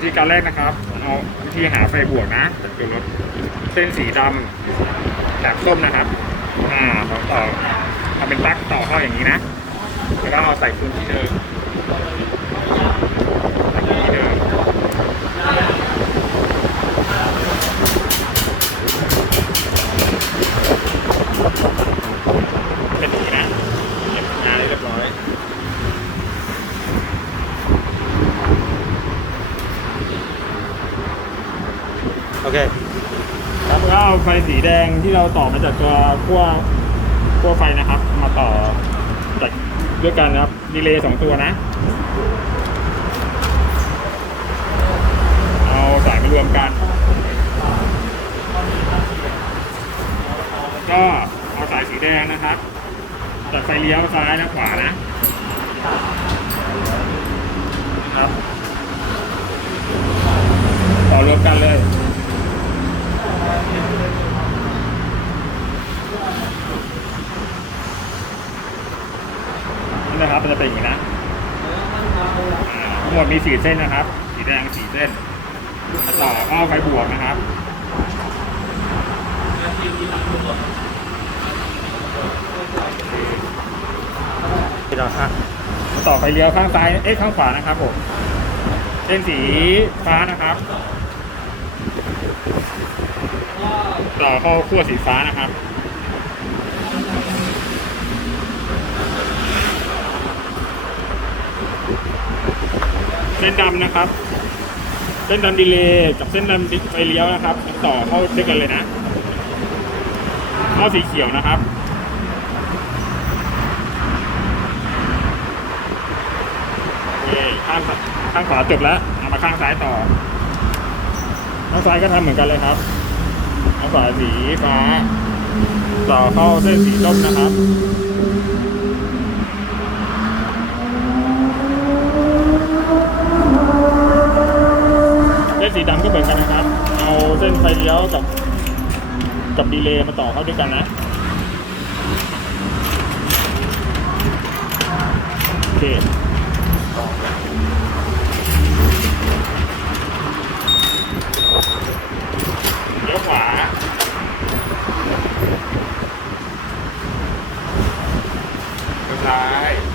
วิธีการแรกนะครับ เอาวิธีหาไฟบวกนะจากตัวรถเส้นสีดำแถบส้มนะครับ อ่าเราต่อทำเป็นปลั๊กต่อเข้าอย่างนี้นะ แล้วก็เอาใส่ฟืนที่เดิมใส่ฟืนที่เดิมเป็นอย่างนี้นะเก็บงานให้เรียบร้อย โอเคครับก็เอาไฟสีแดงที่เราต่อมาจากตัวขั้วขั้วไฟนะครับ มาต่อจากด้วยกันนะครับดีเลย์สองตัวนะ เอาสายมารวมกัน ก็เอาสายสีแดงนะครับจากไฟเลี้ยวซ้ายและขวานะนะครับต่อรวมกันเลย นี่นะ ครับมันจะเป็นอย่างนี้นะอ่าทั้งหมดมีสี่เส้นนะครับ สีแดงสี่เส้นต่อก็ไฟบวกนะครับพี่น้องอะต่อไฟเลี้ยวข้างซ้าย เอ๊ะข้างขวานะครับผมเส้นสีฟ้านะครับ ต่อเข้าขั้วสีฟ้านะครับ เส้นดำนะครับ เส้นดำดีเลย์กับเส้นดำไฟเลี้ยวนะครับต่อเข้าด้วยกันเลยนะเข้าสีเขียวนะครับเคข้างข้างขวาจบแล้วเอามาข้างซ้ายต่อข้างซ้ายก็ทำเหมือนกันเลยครับเอาสายสีฟ้าต่อเข้าเส้นสีส้มนะครับ สีดำก็เหมือนกันนะครับ เอาเส้นไฟเลี้ยวกับ กับดีเลย์มาต่อเข้าด้วยกันนะ โอเคเลี้ยวขวาเลี้ซ้าย